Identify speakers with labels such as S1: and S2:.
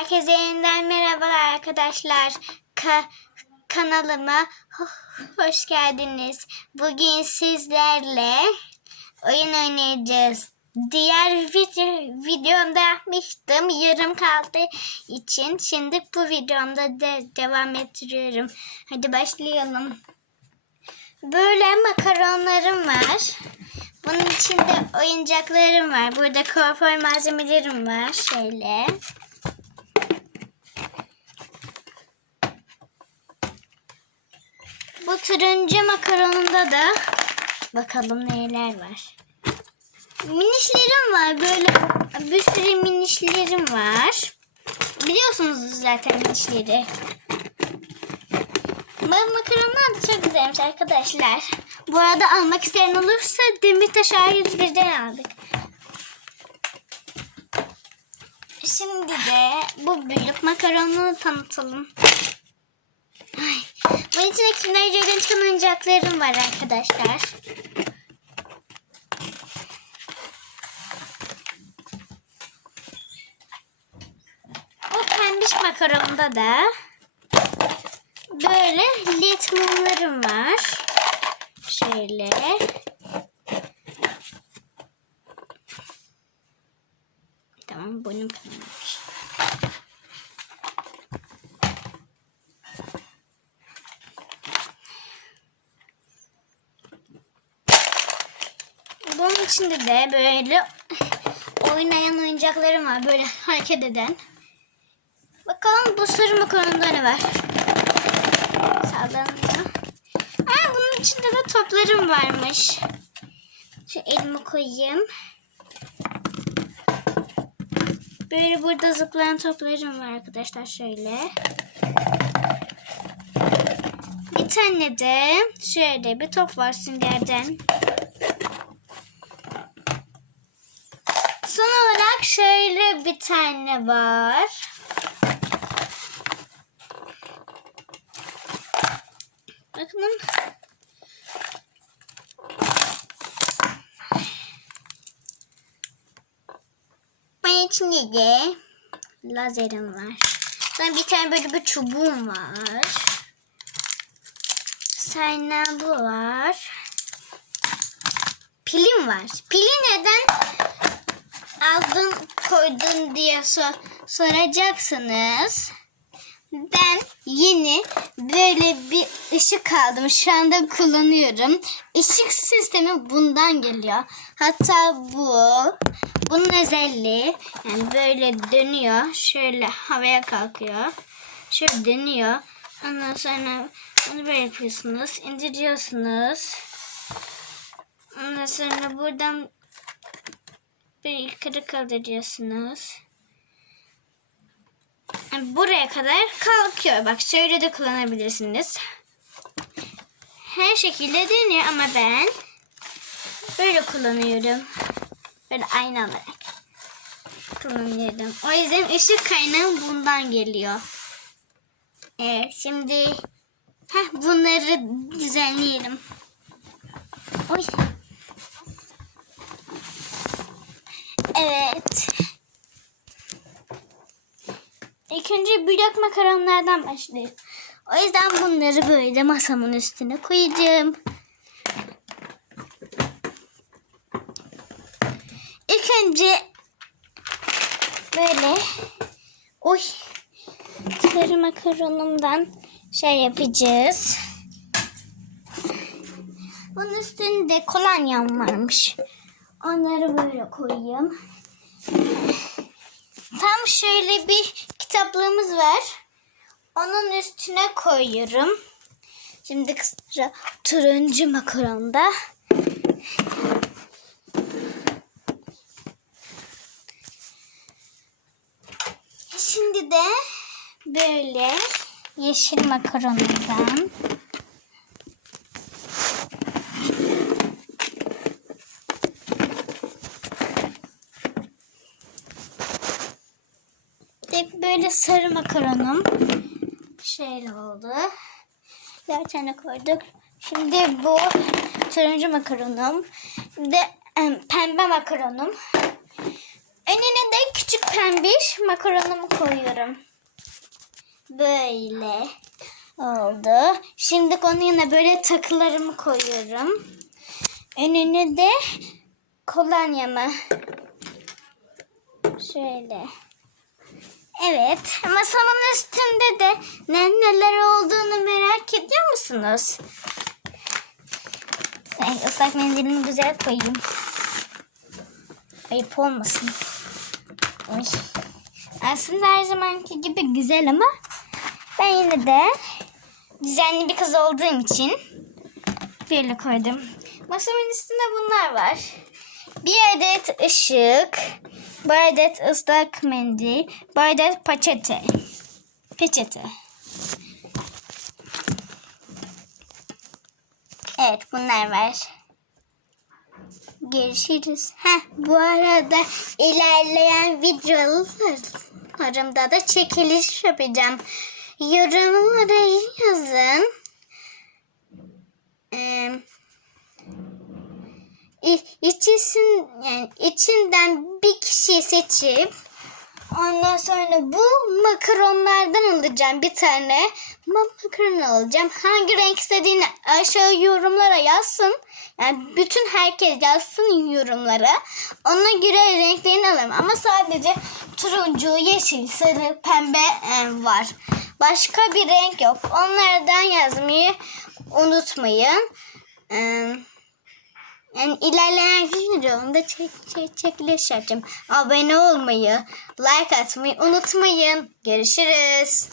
S1: Herkese yeniden merhabalar arkadaşlar. Ka- kanalıma ho- hoş geldiniz. Bugün sizlerle oyun oynayacağız. Diğer video, videomda yapmıştım. Yarım kaldığı için şimdi bu videomda de devam ettiriyorum. Hadi başlayalım. Böyle makaronlarım var. Bunun içinde oyuncaklarım var. Burada kuaför malzemelerim var. Şöyle. Bu turuncu makaronumda da bakalım neler var. Minişlerim var. Böyle bir sürü minişlerim var. Biliyorsunuz zaten minişleri. Bu makaronlar da çok güzelmiş arkadaşlar. Bu arada almak isteyen olursa Demirtaş A101'den aldık. Şimdi de bu büyük makaronu tanıtalım. Bunun içinde Kinder Joy'dan çıkan oyuncaklarım var arkadaşlar. O pembiş makaronda da böyle led var. Şöyle. Tamam boynum kanamış. İçinde de böyle oynayan oyuncaklarım var. Böyle hareket eden. Bakalım bu sarı makaronda ne var? Sallanıyor. Ha, bunun içinde de toplarım varmış. Şu elimi koyayım. Böyle burada zıplayan toplarım var arkadaşlar şöyle. Bir tane de şöyle bir top var süngerden. Son olarak şöyle bir tane var. Bakın. Bunun içinde de lazerim var. Sonra bir tane böyle bir çubuğum var. Sonra bu var. Pilim var. Pili neden aldın koydun diye sor soracaksınız. Ben yeni böyle bir ışık aldım. Şu anda kullanıyorum. Işık sistemi bundan geliyor. Hatta bu bunun özelliği yani böyle dönüyor. Şöyle havaya kalkıyor. Şöyle dönüyor. Ondan sonra bunu böyle yapıyorsunuz. indiriyorsunuz. Ondan sonra buradan bir yukarı kaldırıyorsunuz. Buraya kadar kalkıyor. Bak şöyle de kullanabilirsiniz. Her şekilde dönüyor ama ben böyle kullanıyorum. Böyle aynı olarak kullanıyorum. O yüzden ışık kaynağı bundan geliyor. Evet şimdi heh, bunları düzenleyelim. Oy. Evet. İlk önce büyük makaronlardan başlayayım. O yüzden bunları böyle masamın üstüne koyacağım. İlk önce böyle oy sarı makaronumdan şey yapacağız. Bunun üstünde kolonyam varmış. Onları böyle koyayım. Tam şöyle bir kitaplığımız var. Onun üstüne koyuyorum. Şimdi sıra turuncu makaronda. Şimdi de böyle yeşil makaronundan böyle sarı makaronum şöyle oldu. Bir tane koyduk. Şimdi bu turuncu makaronum. Bir de em, pembe makaronum. Önüne de küçük pembiş makaronumu koyuyorum. Böyle oldu. Şimdi onun yanına böyle takılarımı koyuyorum. Önüne de kolonyamı. Şöyle. Evet. Masamın üstünde de ne, neler olduğunu merak ediyor musunuz? Ben ıslak mendilimi güzel koyayım. Ayıp olmasın. Oy. Aslında her zamanki gibi güzel ama ben yine de düzenli bir kız olduğum için böyle koydum. Masamın üstünde bunlar var. Bir adet ışık, bir adet ıslak mendil, bir adet peçete. Peçete. Evet bunlar var. Görüşürüz. Heh, bu arada ilerleyen videolarımda da çekiliş yapacağım. Yorumlara yazın. Ee, içisin, yani içinden bir kişiyi seçip ondan sonra bu makaronlardan alacağım bir tane. Ma- Makaron alacağım. Hangi renk istediğini aşağı yorumlara yazsın. Yani bütün herkes yazsın yorumlara. Ona göre renklerini alalım. Ama sadece turuncu, yeşil, sarı, pembe e, var. Başka bir renk yok. Onlardan yazmayı unutmayın. E, yani ilerleyen videomda çek, çek, çekiliş yapacağım. Abone olmayı, like atmayı unutmayın. Görüşürüz.